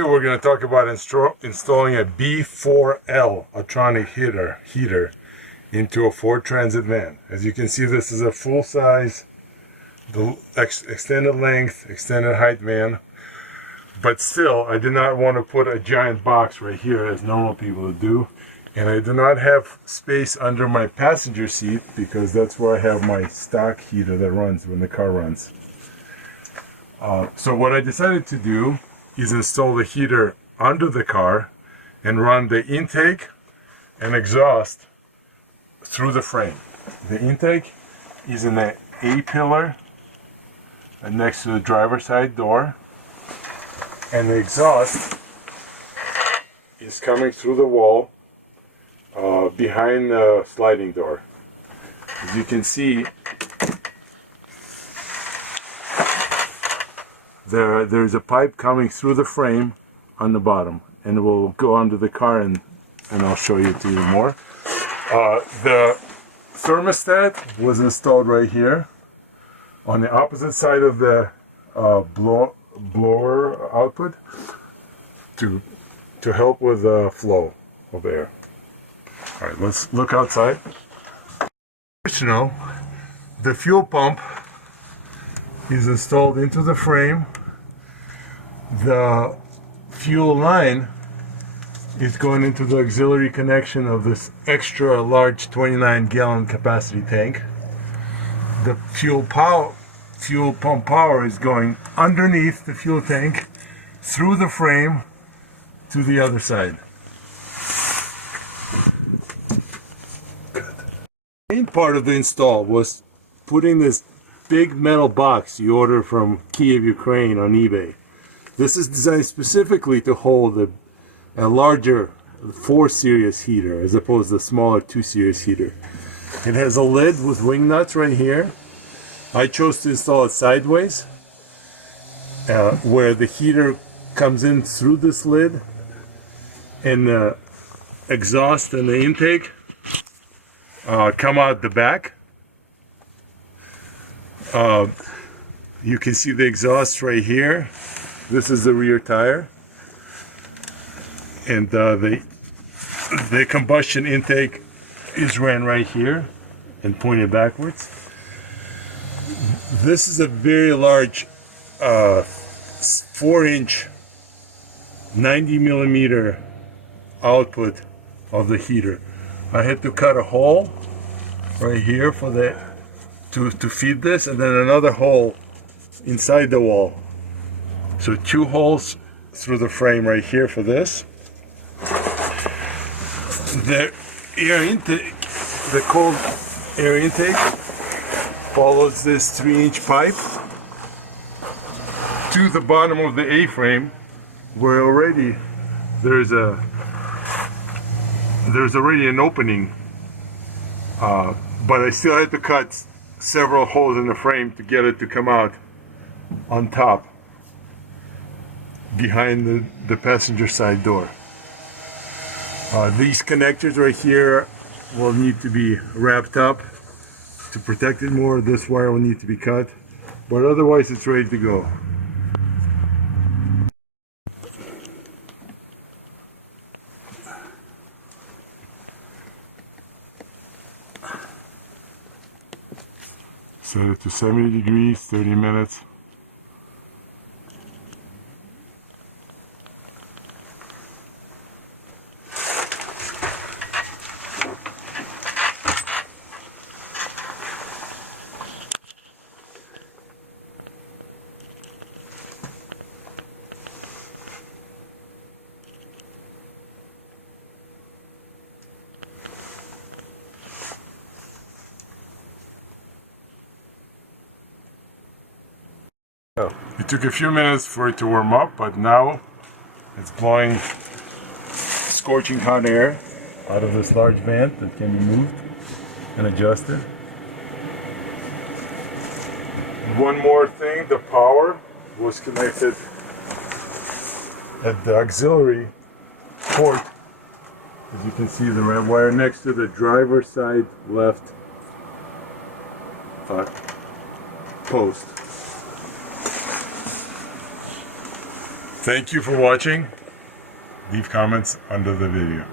Here we're going to talk about installing a B4L Airtronic heater into a Ford Transit van. As you can see, this is a full size, extended length, extended height van. But still, I did not want to put a giant box right here as normal people do. And I do not have space under my passenger seat because that's where I have my stock heater that runs when the car runs. So what I decided to do is install the heater under the car and run the intake and exhaust through the frame. The intake is in the A-pillar next to the driver's side door, and the exhaust is coming through the wall behind the sliding door. As you can see, there's a pipe coming through the frame on the bottom, and it will go under the car, and I'll show you to you more. The thermostat was installed right here on the opposite side of the blower output to help with the flow of air. All right, let's look outside. The fuel pump is installed into the frame. The fuel line is going into the auxiliary connection of this extra large 29-gallon capacity tank. The fuel pump power is going underneath the fuel tank through the frame to the other side. The main part of the install was putting this big metal box you order from Kiev, Ukraine on eBay. This is designed specifically to hold a larger 4 series heater as opposed to the smaller 2 series heater. It has a lid with wing nuts right here. I chose to install it sideways, where the heater comes in through this lid, and the exhaust and the intake come out the back. You can see the exhaust right here. This is the rear tire, and the combustion intake is ran right here and pointed backwards. This is a very large 4-inch 90mm output of the heater. I had to cut a hole right here for to feed this, and then another hole inside the wall. So 2 holes through the frame right here for this. The air intake, the cold air intake, follows this 3-inch pipe to the bottom of the A-frame, where already there's already an opening, but I still had to cut several holes in the frame to get it to come out on top behind the passenger side door. These connectors right here will need to be wrapped up to protect it more. This wire will need to be cut, but otherwise it's ready to go. Set it to 70 degrees, 30 minutes. It took a few minutes for it to warm up, but now it's blowing scorching hot air out of this large vent that can be moved and adjusted. One more thing, the power was connected at the auxiliary port. As you can see, the red wire next to the driver's side left post. Thank you for watching. Leave comments under the video.